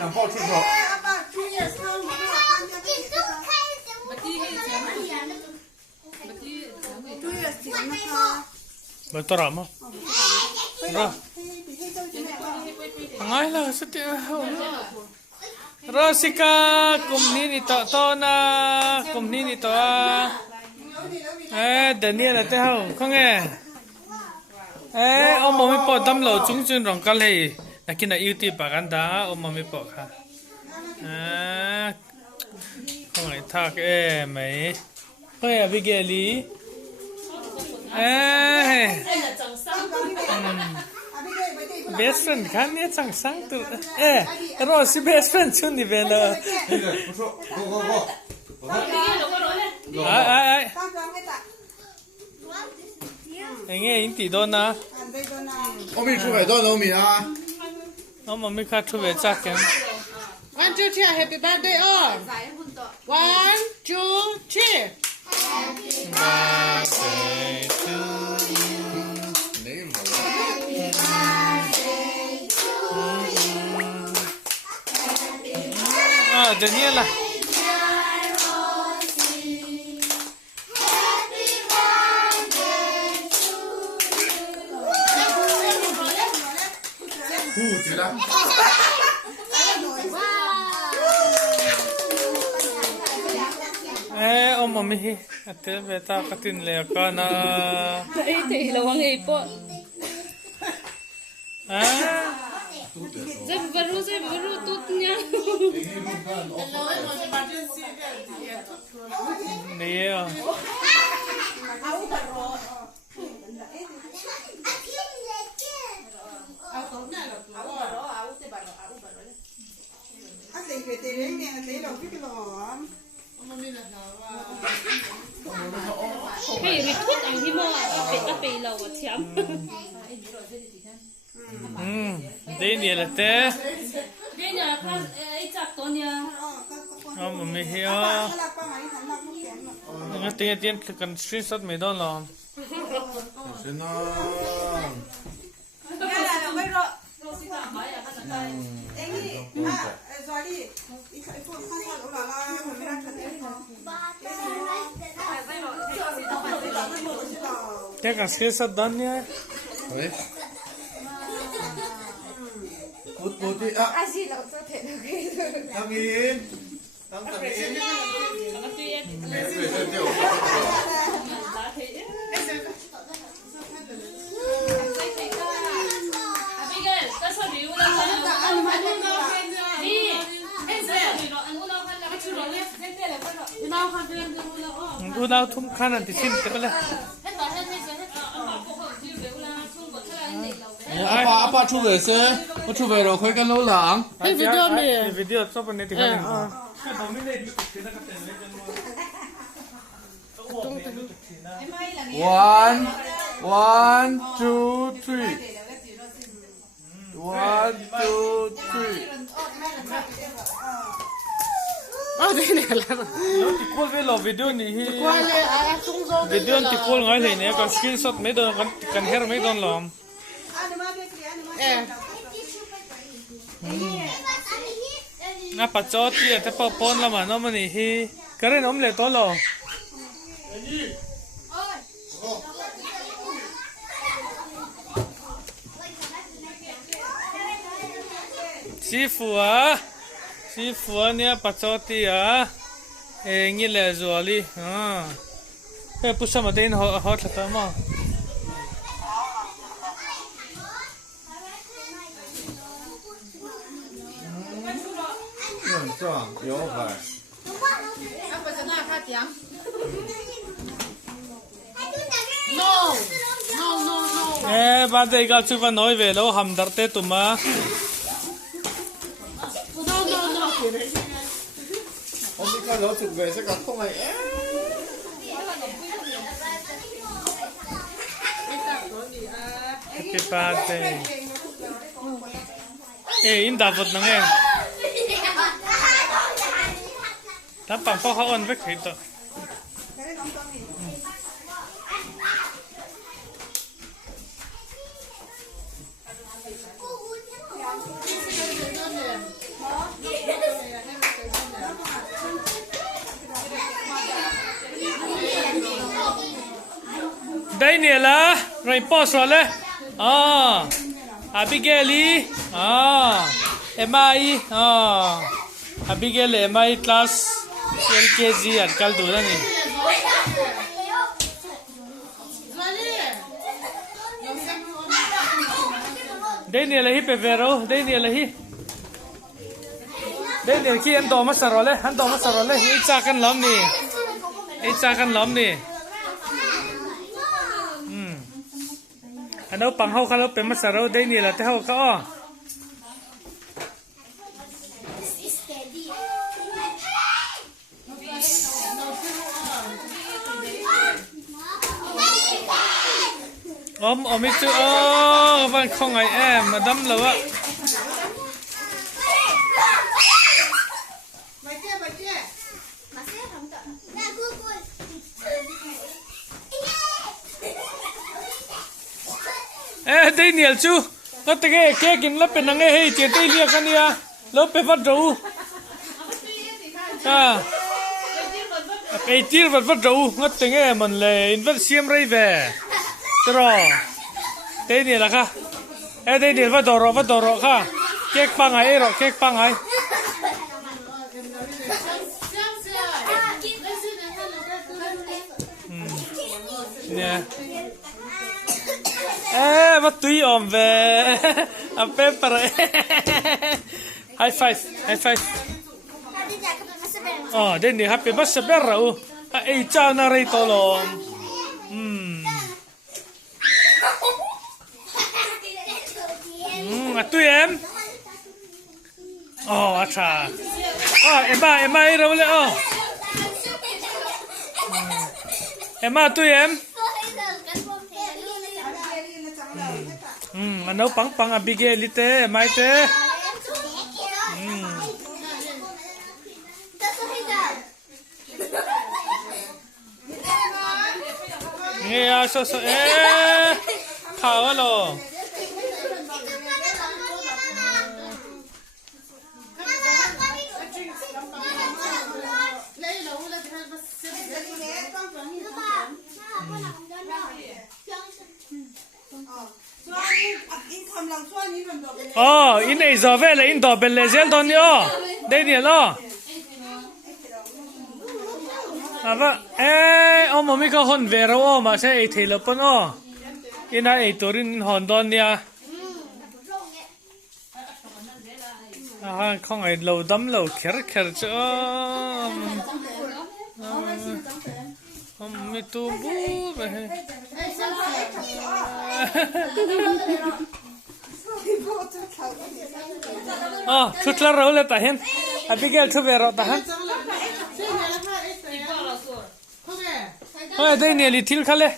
能抱出手。Betul ramah. Rah. Ngay lah setiap. Rosika kumni ni to na kumni ni to Daniel là thế không không nghe ông mày bỏ đâm lẩu chúng chuyên rong cá lì là khi nào yêu tiền bạc ăn đá ông mày bỏ ha không phải thắc mày thôi à bị ghê lý best friend kan ni chẳng sang tu rồi si best friend chun ni về là不错，go go go。哎nghe in tỷ đô na欧米出北多农民啊！ ông mà mới khát thu về chắc kém 1, 2, 3 Happy birthday all 1, 2, 3 birthday to you 没毛。 Daniela知道。ông mà mới thế về ta cái tin lệ con ấy thì là hoàng ấy po Zai baru tutnya. Nè. Hey, we put ang himo ape law thiam. Đây nè là thế. Cái nhà khác ấy chắc to nha. Ông mà mới hiểu. Nó tiền cần screenshot mấy đô lòng.是呢。Cái cần screenshot đón nha.喂。我的啊。阿西老做铁的可以。当兵，当兵。没事没事，我。u nào thum khăn anh thì xin thế là 아빠出尾是，我出尾了，可以跟老狼。 Cái video này. video cho bên này thì hay. One, 2, 3. 1, 2, 3. Đây này là. Nó thì call với lo video này. Qua đây không zo. Video thì call ngay này nè, còn screenshot mấy đôi cần hair mấy đôi lòng. Na pa cho ti ta pa pon la ma no ma ni hi kare nom le to lo sư phụ nè pa cho ti à ngi le zo li pe pu sa ma den hot ta ma 硬壮有海。阿不是那他讲。No, no, no, no. ba đây ga chu va nói về lo ham dar te tu ma No, no, no. 我们看老准备这个空位。 Happy birthday in da vot na nghe ta pam pho ha on vek thei to đây nè là rồi bỏ sọ lên Abigail MI Abigail MI class LKG at Kaldura ni đây nè là hi pevero đây nè là hi đây nè khi anh đo mất sờ rồi anh đo mất sờ rồi ít cha căn lắm nè ít cha căn lắm nè anh đâu bằng hậu khăn đâu bên mất sờ rồi đây nè là thế hậu có ôm ít chút vẫn không ai em mà đâm lâu á đây nhiều chú nó tới cái kinh lớp bên năng ấy chỉ tới lia cái nia lớp bên phát râu cái tia vật râu nó tới cái mình là invest xiêm rây về rồi đây nhiều là kha đây nhiều vật đồ rồi kha cake băng ấy rồi cake băng ấy nè bắt túi ôm về paper high five đây nè happy birthday rồi ai cha na rei to lo túi em acha em ai rồi lên em túi em anh nấu pang Abigail te mai te nghe so khao lo in này giờ về là in đỏ bên lề giấy đòn đi đây nè lo vâng ông mà mình có hòn về rồi mà sẽ thấy là phân in này tôi in hòn đòn đi không ai lâu đâm lâu khэр chứ ông mi tu bú về chút là rồi là ta hen Abigail chút về rồi ta hen đây nè li thil khale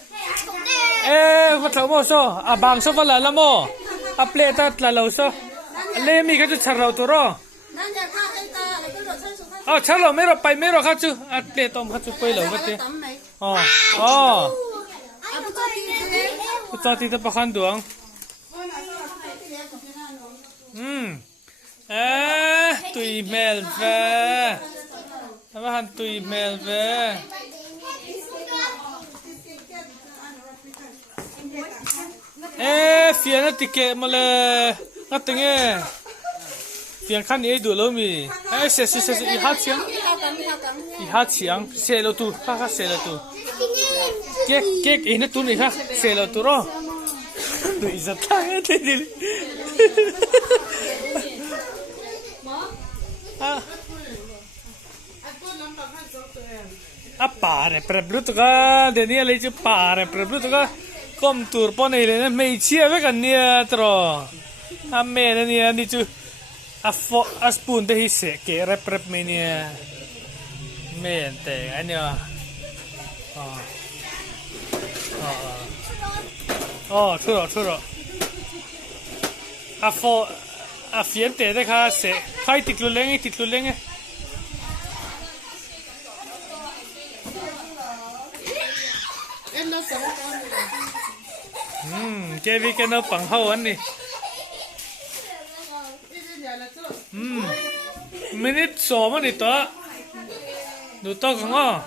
what thau mo so bang so wala lamo plate ta la lo so le mi ka chu char ro to ro char lo me ro pai me ro kha chu plate tom kha chu poi lo ka te cho tí ta pakhan duang tùy mèl về mà hắn tùy mèl về phiền nó ticket mà là nó tiếng phiền khăn ấy đủ lâu mi sẽ ít hát chiang sẽ lâu tu ha sẽ lâu tu cake ấy nó tu này ha sẽ lâu tu rồi tùy giật thang thế đi pare preblut ka denia le pare preblut ka kom tur pon ile ne me chia ve kan nia tro me ne nia ni chu spoon de hi se ke rep me nia men te ania thuro phiền te de kha se khai tiklu lenge cái vi cái nó bằng hậu anh đi minute số mà đi to đủ to không à